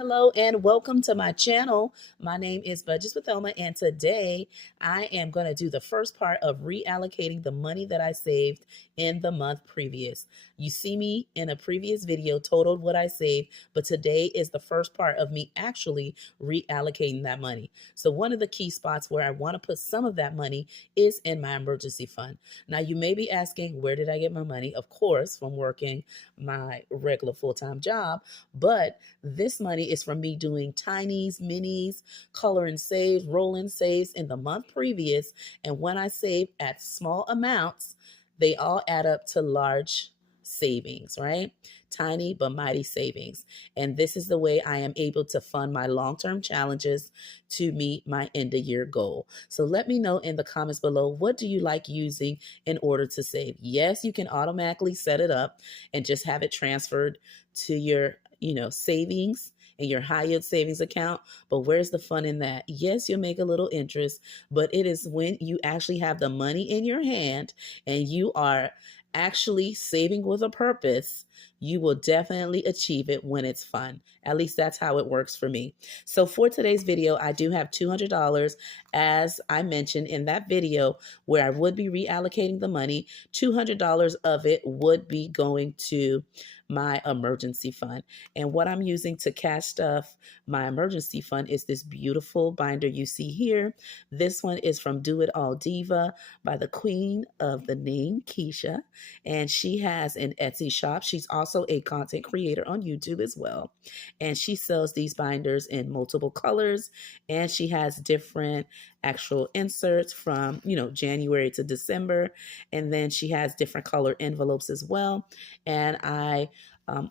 Hello and welcome to my channel. My name is Budgets with Elma, and today I am going to do the first part of reallocating the money that I saved in the month previous. You see me in a previous video totaled what I saved, but today is the first part of me actually reallocating that money. So one of the key spots where I want to put some of that money is in my emergency fund. Now you may be asking, where did I get my money? Of course, from working my regular full-time job, but this money is from me doing tinies, minis, color and saves, roll and saves in the month previous. And when I save at small amounts, they all add up to large savings, right? Tiny but mighty savings. And this is the way I am able to fund my long-term challenges to meet my end of year goal. So let me know in the comments below, what do you like using in order to save? Yes, you can automatically set it up and just have it transferred to your savings in your high yield savings account. But where's the fun in that? Yes, you'll make a little interest, but it is when you actually have the money in your hand and you are actually saving with a purpose, you will definitely achieve it when it's fun. At least that's how it works for me. So for today's video, I do have $200, as I mentioned in that video, where I would be reallocating the money. $200 of it would be going to my emergency fund. And what I'm using to cash stuff my emergency fund is this beautiful binder you see here. This one is from Do It All Diva by the queen of the name Keisha. And she has an Etsy shop. She's also a content creator on YouTube as well. And she sells these binders in multiple colors. And she has different actual inserts from, January to December. And then she has different color envelopes as well. And I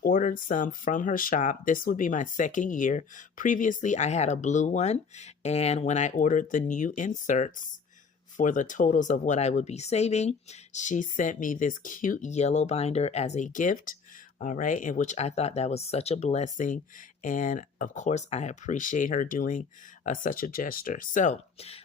ordered some from her shop. This would be my second year. Previously, I had a blue one. And when I ordered the new inserts for the totals of what I would be saving, she sent me this cute yellow binder as a gift. All right. In which I thought that was such a blessing. And of course, I appreciate her doing such a gesture. So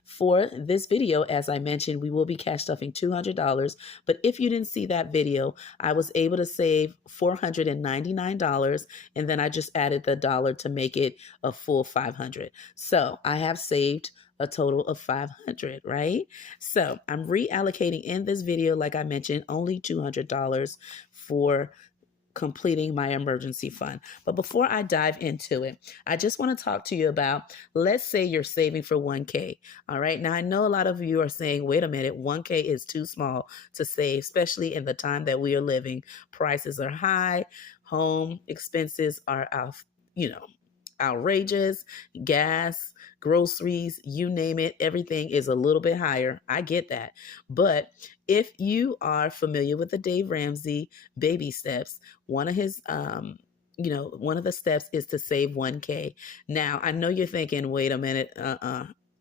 for this video, as I mentioned, we will be cash stuffing $200. But if you didn't see that video, I was able to save $499. And then I just added the dollar to make it a full $500. So I have saved a total of $500, right? So I'm reallocating in this video, like I mentioned, only $200 for completing my emergency fund. But before I dive into it, I just want to talk to you about, let's say you're saving for 1K. All right. Now, I know a lot of you are saying, wait a minute, 1K is too small to save, especially in the time that we are living. Prices are high. Home expenses are outrageous. Gas, groceries, you name it, everything is a little bit higher. I get that. But if you are familiar with the Dave Ramsey baby steps, one of his one of the steps is to save 1K. Now, I know you're thinking, wait a minute,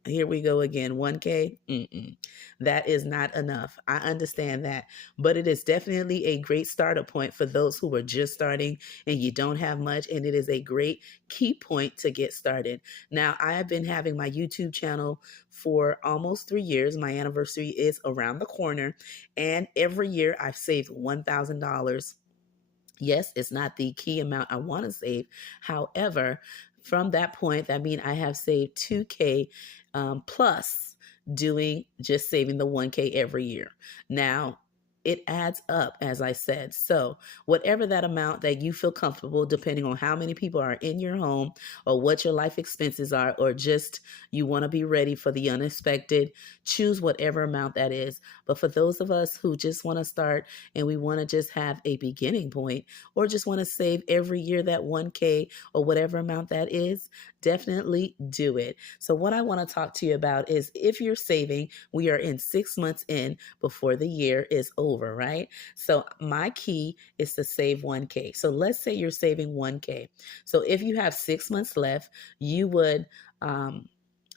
here we go again, 1K. That is not enough. I understand that, but it is definitely a great starter point for those who are just starting and you don't have much, and it is a great key point to get started. Now, I have been having my YouTube channel for almost 3 years. My anniversary is around the corner, and every year I've saved $1,000. Yes, it's not the key amount I want to save. However, from that point, that means I have saved 2K plus doing just saving the 1K every year. Now, it adds up, as I said. So whatever that amount that you feel comfortable, depending on how many people are in your home or what your life expenses are, or just you want to be ready for the unexpected, choose whatever amount that is. But for those of us who just want to start and we want to just have a beginning point, or just want to save every year that 1K or whatever amount that is, definitely do it. So what I want to talk to you about is, if you're saving, we are in 6 months in before the year is over, right? So my key is to save 1K. So let's say you're saving 1K. So if you have 6 months left, you would,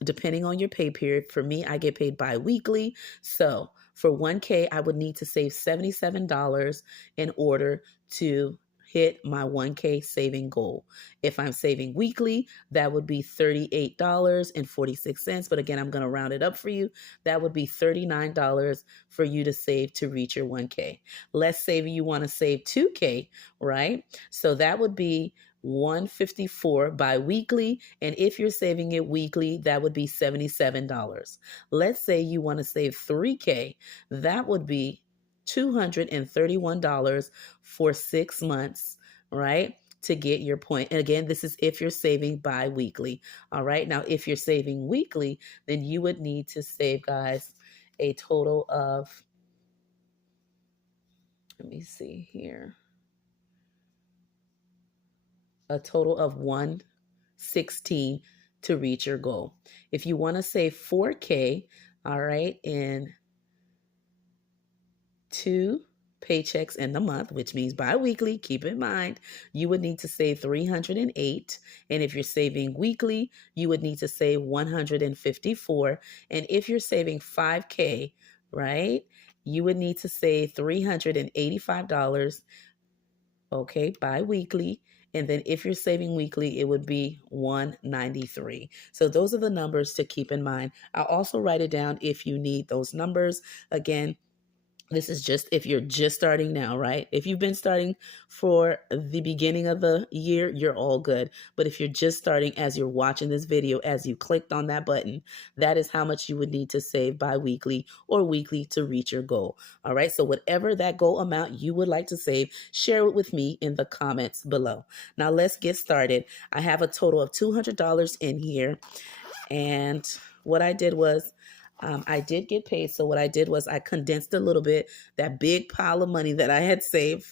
depending on your pay period, for me, I get paid bi-weekly. So for 1K, I would need to save $77 in order to hit my 1K saving goal. If I'm saving weekly, that would be $38.46. But again, I'm going to round it up for you. That would be $39 for you to save to reach your 1K. Let's say you want to save 2K, right? So that would be $154 bi-weekly, and if you're saving it weekly, that would be $77. Let's say you want to save $3K, that would be $231 for 6 months, right? To get your point. And again, this is if you're saving bi-weekly. All right. Now, if you're saving weekly, then you would need to save, guys, a total of, let me see here, a total of 116 to reach your goal. If you want to save 4K, all right, in 2 paychecks in the month, which means bi-weekly, keep in mind, you would need to save 308. And if you're saving weekly, you would need to save 154. And if you're saving 5K, right, you would need to save $385, okay, bi-weekly. And then if you're saving weekly, it would be 193. So those are the numbers to keep in mind. I'll also write it down if you need those numbers. Again, this is just if you're just starting now, right? If you've been starting for the beginning of the year, you're all good. But if you're just starting as you're watching this video, as you clicked on that button, that is how much you would need to save bi-weekly or weekly to reach your goal. All right. So whatever that goal amount you would like to save, share it with me in the comments below. Now let's get started. I have a total of $200 in here. And what I did was, I did get paid. So what I did was I condensed a little bit, that big pile of money that I had saved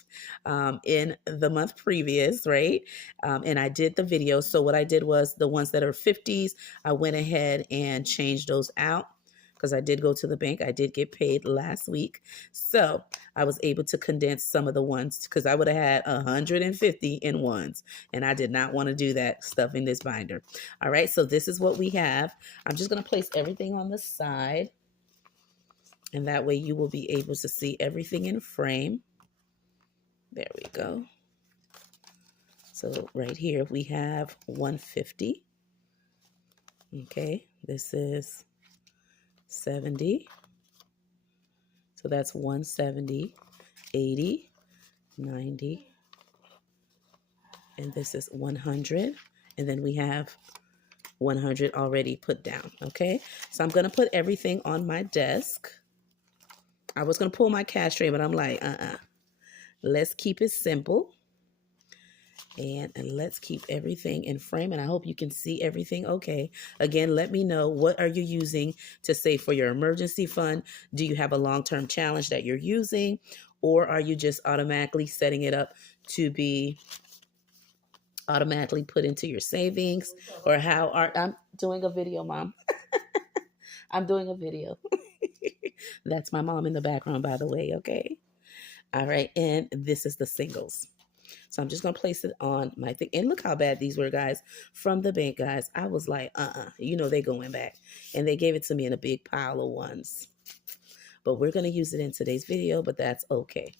in the month previous, right? And I did the video. So what I did was the ones that are 50s, I went ahead and changed those out because I did go to the bank. I did get paid last week. So I was able to condense some of the ones because I would have had 150 in ones. And I did not want to do that stuff in this binder. All right, so this is what we have. I'm just going to place everything on the side. And that way you will be able to see everything in frame. There we go. So right here we have 150. Okay, this is 70. So that's 170, 80, 90, and this is 100. And then we have 100 already put down. Okay, so I'm going to put everything on my desk. I was going to pull my cash tray, but I'm like, let's keep it simple. And let's keep everything in frame. And I hope you can see everything okay. Again, let me know, what are you using to save for your emergency fund? Do you have a long-term challenge that you're using? Or are you just automatically setting it up to be automatically put into your savings? Or how are, I'm doing a video, Mom. I'm doing a video. That's my mom in the background, by the way, okay? All right, and this is the singles. So I'm just going to place it on my thing. And look how bad these were, guys. From the bank, guys. I was like, you know, they going back. And they gave it to me in a big pile of ones. But we're going to use it in today's video, but that's okay.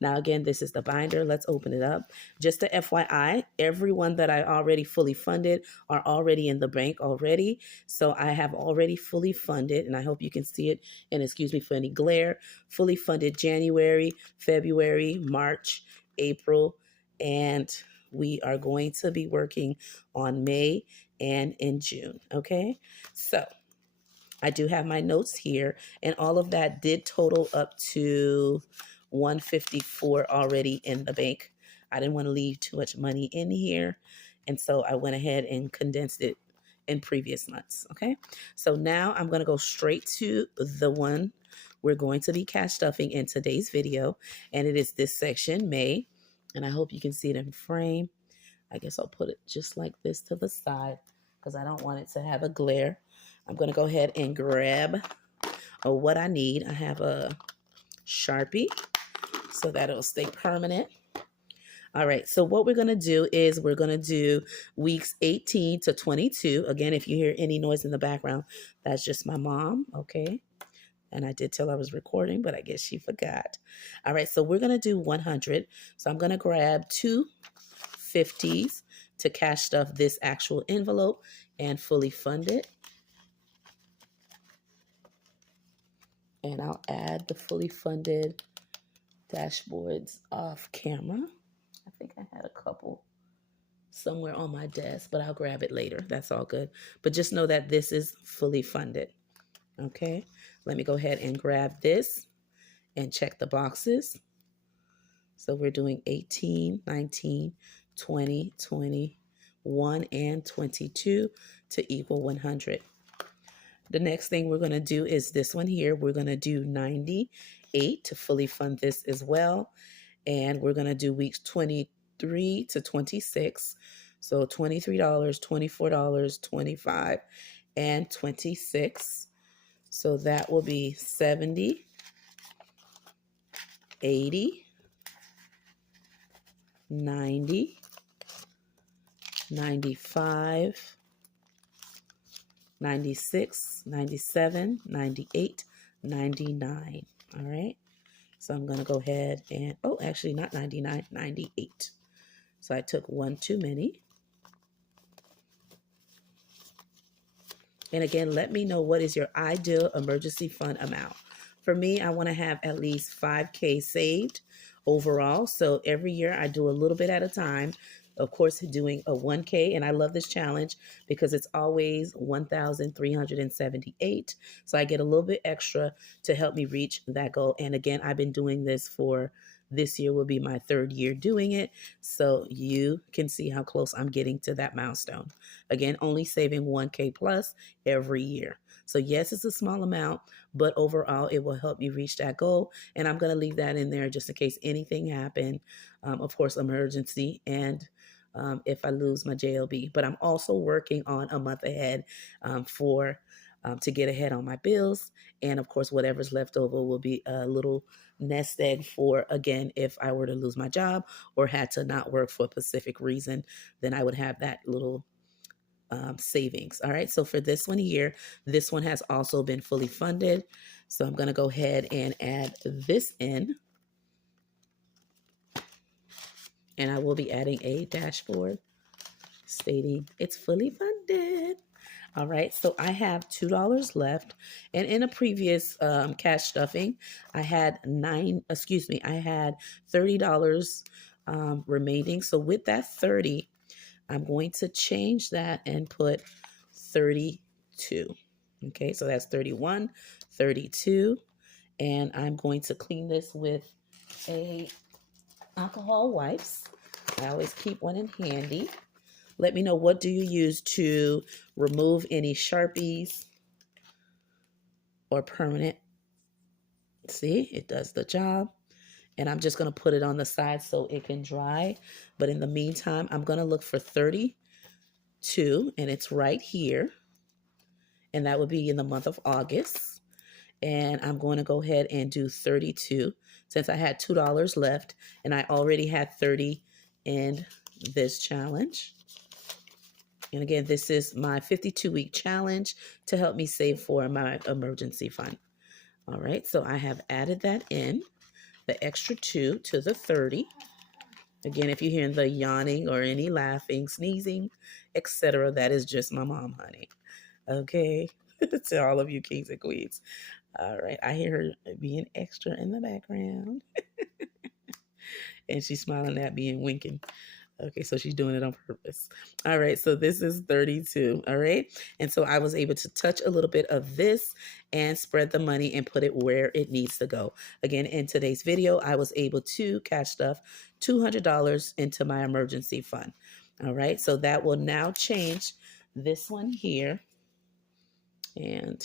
Now, again, this is the binder. Let's open it up. Just a FYI, everyone that I already fully funded are already in the bank already. So I have already fully funded, and I hope you can see it. And excuse me for any glare. Fully funded January, February, March, April, and we are going to be working on May and in June. Okay, so I do have my notes here, and all of that did total up to 154 already in the bank. I didn't want to leave too much money in here, and so I went ahead and condensed it in previous months. Okay, so now I'm going to go straight to the one we're going to be cash stuffing in today's video, and it is this section, May. And I hope you can see it in frame. I guess I'll put it just like this to the side because I don't want it to have a glare. I'm going to go ahead and grab what I need. I have a Sharpie so that it'll stay permanent. All right, so what we're going to do is we're going to do weeks 18 to 22. Again, if you hear any noise in the background, that's just my mom, okay? And I did tell I was recording, but I guess she forgot. All right, so we're going to do 100. So I'm going to grab 2 50s to cash stuff this actual envelope and fully fund it. And I'll add the fully funded dashboards off camera. I think I had a couple somewhere on my desk, but I'll grab it later. That's all good. But just know that this is fully funded. Okay, let me go ahead and grab this and check the boxes. So we're doing 18, 19, 20, 21, and 22 to equal 100. The next thing we're going to do is this one here. We're going to do 98 to fully fund this as well. And we're going to do weeks 23 to 26. So $23, $24, $25, and $26. So that will be 70, 80, 90, 95, 96, 97, 98, 99. All right. So I'm going to go ahead and, oh, actually not 99, 98. So I took one too many. And again, let me know what is your ideal emergency fund amount. For me, I want to have at least 5K saved overall. So every year I do a little bit at a time. Of course, doing a 1K, and I love this challenge because it's always 1,378. So I get a little bit extra to help me reach that goal. And again, I've been doing this for this year will be my 3rd year doing it. So you can see how close I'm getting to that milestone. Again, only saving 1K plus every year. So yes, it's a small amount, but overall it will help me reach that goal. And I'm going to leave that in there just in case anything happened. Of course, emergency and if I lose my JLB. But I'm also working on a month ahead to get ahead on my bills. And of course, whatever's left over will be a little nest egg for, again, if I were to lose my job or had to not work for a specific reason, then I would have that little savings. All right. So for this one here, this one has also been fully funded. So I'm going to go ahead and add this in. And I will be adding a dashboard stating it's fully funded. All right, so I have $2 left. And in a previous cash stuffing, I had $30 remaining. So with that 30, I'm going to change that and put 32. Okay, so that's 31, 32. And I'm going to clean this with a alcohol wipes. I always keep one in handy. Let me know, what do you use to remove any Sharpies or permanent? See, it does the job. And I'm just going to put it on the side so it can dry. But in the meantime, I'm going to look for 32, and it's right here. And that would be in the month of August. And I'm going to go ahead and do 32 since I had $2 left and I already had 30 in this challenge. And again, this is my 52-week challenge to help me save for my emergency fund. All right, so I have added that in, the extra 2 to the 30. Again, if you're hearing the yawning or any laughing, sneezing, etc., that is just my mom, honey. Okay, to all of you kings and queens. All right, I hear her being extra in the background. And she's smiling at me and winking. Okay, so she's doing it on purpose. All right, so this is 32, all right? And so I was able to touch a little bit of this and spread the money and put it where it needs to go. Again, in today's video, I was able to cash stuff $200 into my emergency fund. All right, so that will now change this one here. And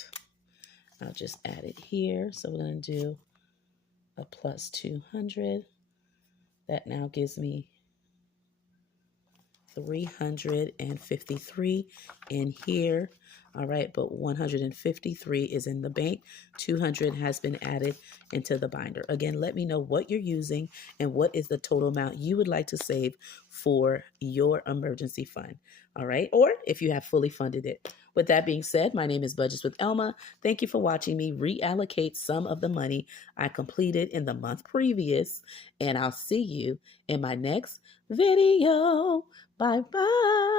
I'll just add it here. So we're going to do a plus 200. That now gives me 353 in here. All right, but 153 is in the bank. 200 has been added into the binder. Again, let me know what you're using and what is the total amount you would like to save for your emergency fund. All right, or if you have fully funded it. With that being said, my name is Budgets with Elma. Thank you for watching me reallocate some of the money I completed in the month previous, and I'll see you in my next video. Bye-bye.